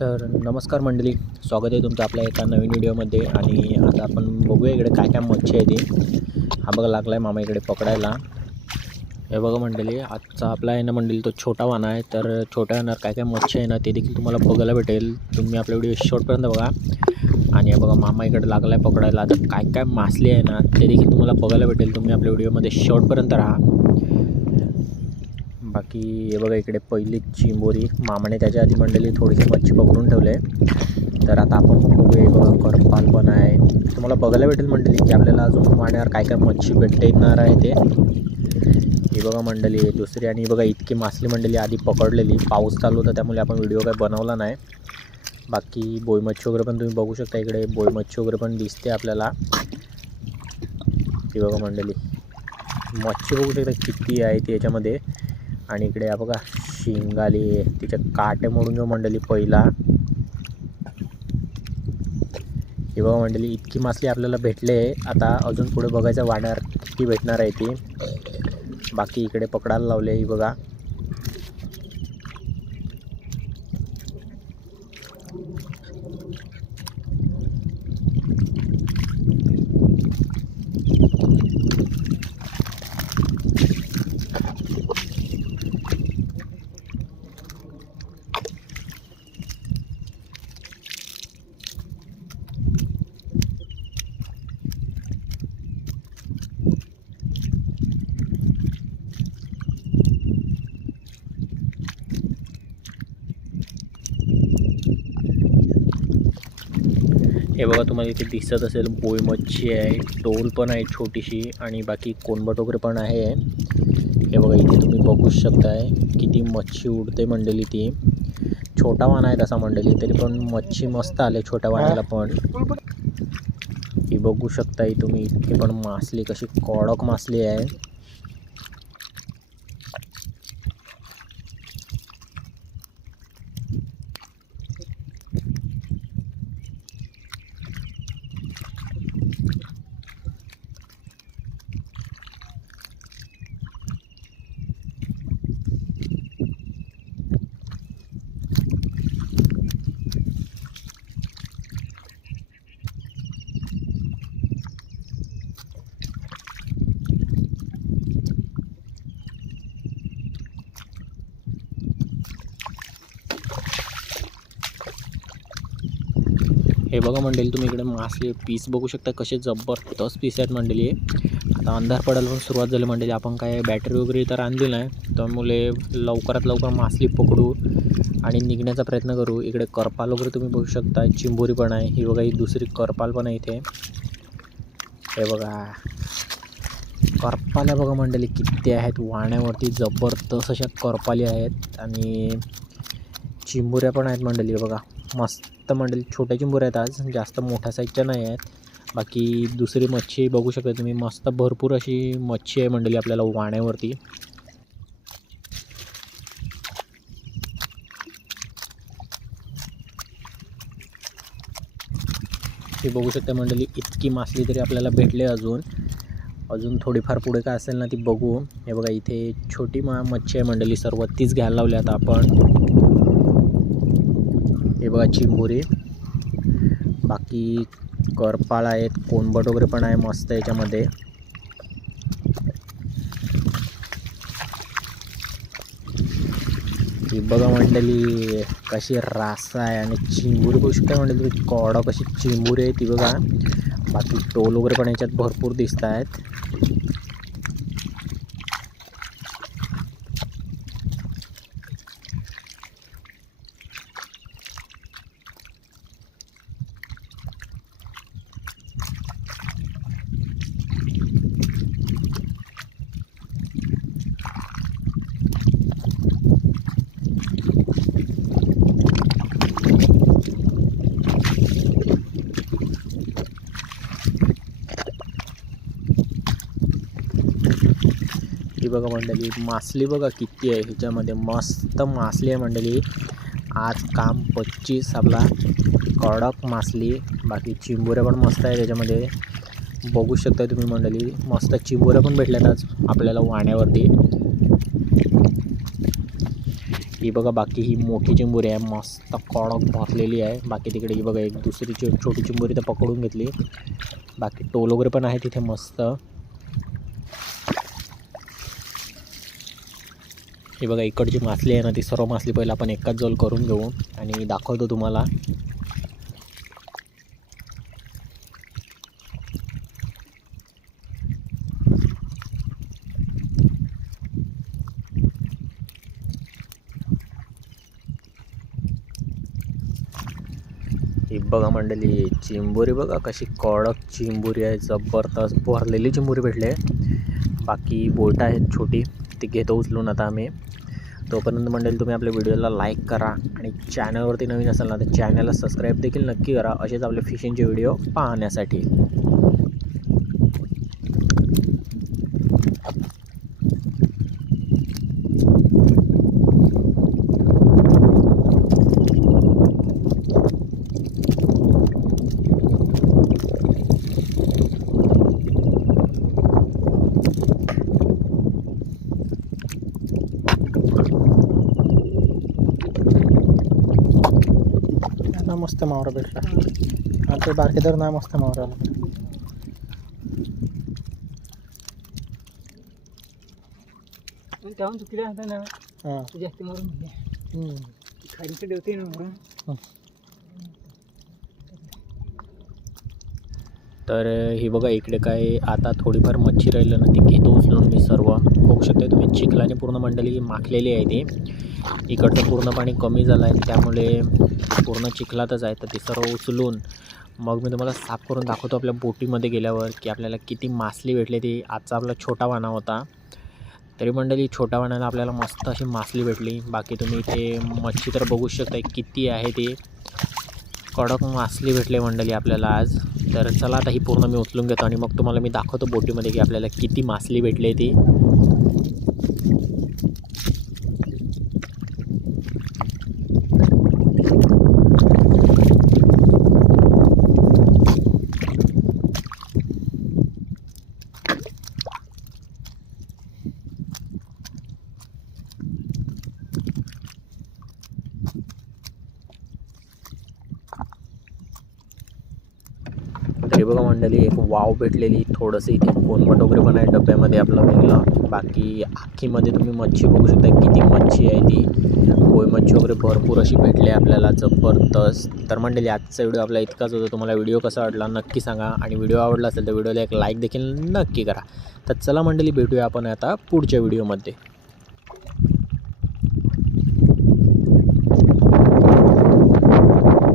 तर नमस्कार मंडळी, स्वागत आहे तुमचं आपल्या एका नवीन व्हिडिओमध्ये. आणि आता आपण बघूया इकडे काय काय मच्छी आहे ती. हा बघा लागला आहे मामा इकडे पकडायला. हे बघा मंडळी, आजचा आपला आहे ना मंडळी तो छोटा वाना आहे. तर छोट्या वानावर काय काय मच्छी आहे ना ते देखील तुम्हाला बघायला भेटेल. तुम्ही आपल्या व्हिडिओ शेवटपर्यंत बघा. आणि बघा मामा इकडे लागला आहे पकडायला. आता काय काय मासली आहे ना ते देखील तुम्हाला बघायला भेटेल. तुम्ही आपल्या व्हिडिओमध्ये शेवटपर्यंत राहा. बाकी हे बघा इकडे पहिली चिंबोरी मामाने त्याच्या आधी मंडळी थोडीशी मच्छी पकडून ठेवले. तर आता आपण बघूया. बघा करपाल पण आहे. तुम्हाला बघायला भेटेल मंडळी की आपल्याला अजून वाड्यावर काय काय मच्छी भेटता येणार आहे ते. ही बघा मंडळी दुसरी. आणि बघा इतकी मासली मंडळी आधी पकडलेली. पाऊस चालू होता त्यामुळे आपण व्हिडिओ काय बनवला नाही. बाकी बोई मच्छी वगैरे पण तुम्ही बघू शकता. इकडे बोई मच्छी वगैरे पण दिसते आपल्याला. ही बघा मंडळी मच्छी बघू शकता किती आहे ती याच्यामध्ये. आणि इकडे बघा शिंगाली, तिच्या काटे मोडून जो मंडळी पहिला. हे बघा मंडळी इतकी मासली आपल्याला भेटले. आता अजून पुढे बघायचं वाड्यावर किती भेटणार आहे ती. बाकी इकडे पकडायला लावले. ही बघा हे बघा तुम्हाला इथे दिसत असेल बोई मच्छी आहे. टोल पण आहे छोटीशी. आणि बाकी कोणबट वगैरे पण आहे. हे बघा इथे तुम्ही बघू शकताय किती मच्छी उडते मंडळी. ती छोटा वाना आहे तसा मंडळी, तरी पण मच्छी मस्त आले छोट्या वाण्याला पण. ही बघू शकताय तुम्ही इतकी पण मासली कशी कडक मासली आहे. हे बघा मंडळी तुम्ही इकडे मासले पीस बघू शकता कसे जबरदस्त पीस आहेत मंडळी. आता अंधार पडायला पण सुरुवात झाली मंडळी. आपण काय बॅटरी वगैरे तर आणली नाही, त्यामुळे लवकरात लवकर मासली पकडू आणि निघण्याचा प्रयत्न करू. इकडे करपाल वगैरे तुम्ही बघू शकता. चिंबोरी पण आहे. ही बघा ही दुसरी करपाल पण आहे इथे. हे बघा करपाल्या बघा मंडळी किती आहेत वाण्यावरती. जबरदस्त अशा करपाली आहेत. आणि चिंबोऱ्या पण आहेत मंडळी. बघा मस्त मंडळी. छोट्या चिंबोऱ्या आहेत आज, जास्त मोठ्या साईजच्या नाही आहेत. बाकी दुसरी मच्छी बघू शकता तुम्ही. मस्त भरपूर अशी मच्छी आहे मंडळी आपल्याला वाण्यावरती. हे बघू शकता मंडळी इतकी मासली तरी आपल्याला भेटले. अजून थोडीफार पुढे काय असेल ना ती बघू. हे बघा इथे छोटी मच्छी आहे मंडळी. सर्व तीच घ्यायला लावली आता आपण. हे बघा चिंबोरी. बाकी करपाळ आहेत. कोणबट वगैरे पण आहे मस्त याच्यामध्ये. ही बघा मंडळी कशी रासा आहे. आणि चिंबोरी बघू शकता मंडळी तुम्ही कडक अशी चिंबोरी आहे ती बघा. बाकी टोल वगैरे पण याच्यात भरपूर दिसत आहेत. ही बघा मंडळी मासली बघा किती आहे ह्याच्यामध्ये. मस्त मासली आहे मंडळी. आज काम 25 आपला कडक मासली. बाकी चिंबोऱ्या पण मस्त आहे त्याच्यामध्ये. बघू शकता तुम्ही मंडळी मस्त चिंबोऱ्या पण भेटल्यात आज आपल्याला वाण्यावरती. ही बघा बाकी ही मोठी चिंबोरी आहे, मस्त कडक भरलेली आहे. बाकी तिकडे ही बघा एक दुसरी छोटी चिंबोरी तर पकडून घेतली. बाकी टोल वगैरे पण आहे तिथे मस्त. ही बघा इकडची मासली आहे ना, ती सर्व मासली पहिला आपण एकाच जोल करून घेऊ आणि दाखवतो तुम्हाला. ही बघा मंडळी चिंबोरी बघा कशी कडक चिंबोरी आहे, जबरदस्त भरलेली चिंबोरी भेटली आहे. बाकी बोट आहेत छोटी, ती घेतो उचलून आता आम्ही. तोपर्यंत मंडळी तुम्ही आपल्या व्हिडिओला लाईक करा आणि चॅनलवरती नवीन असाल ना तर चॅनलला सबस्क्राईब देखील नक्की करा, असेच आपले फिशिंगचे व्हिडिओ पाहण्यासाठी. मस्त मावरा भेटला. आता बारकेदार ना मस्त मावरा आला. त्याहून चुकीला होता ना हां जास्त मारून खारीचं ठेवते ना. तर ही बघा इकडे काय आता थोडीफार मच्छी राहिलं ना, ती घेतो उचलून मी सर्व. बघू शकता तुम्ही चिखलाने पूर्ण मंडळी माखलेली आहे ती. इकडचं पूर्ण पाणी कमी झालं आहे त्यामुळे पूर्ण चिखलातच आहे. तर ती सर्व उचलून मग मी तुम्हाला साफ करून दाखवतो आपल्या बोटीमध्ये गेल्यावर की आपल्याला किती मासली भेटली. ती आजचा आपला छोटा वाणा होता. तरी मंडळी छोट्या वाण्याला आपल्याला मस्त अशी मासली भेटली. बाकी तुम्ही इथे मच्छी तर बघू शकता किती आहे ती. कडक मासली भेटले मंडळी आपल्याला आज. तर चला आता ही पूर्ण मी उचलून घेतो आणि मग तुम्हाला मी दाखवतो बोटीमध्ये की आपल्याला किती मासली भेटली ती. तरी बघा मंडळी एक वाव भेटलेली, थोडंसं इथे कोनवट वगैरे पण आहे डब्यामध्ये आपलं वेगळं. बाकी आखीमध्ये तुम्ही मच्छी बघू शकता किती मच्छी आहे ती. कोय मच्छी वगैरे भरपूर अशी भेटली आहे आपल्याला, जबरदस्त. तर मंडळी आजचा व्हिडिओ आपला इतकाच होता. तुम्हाला व्हिडिओ कसा वाटला नक्की सांगा आणि व्हिडिओ आवडला असेल तर व्हिडिओला एक लाईक देखील नक्की करा. तर चला मंडळी भेटूया आपण आता पुढच्या व्हिडिओमध्ये.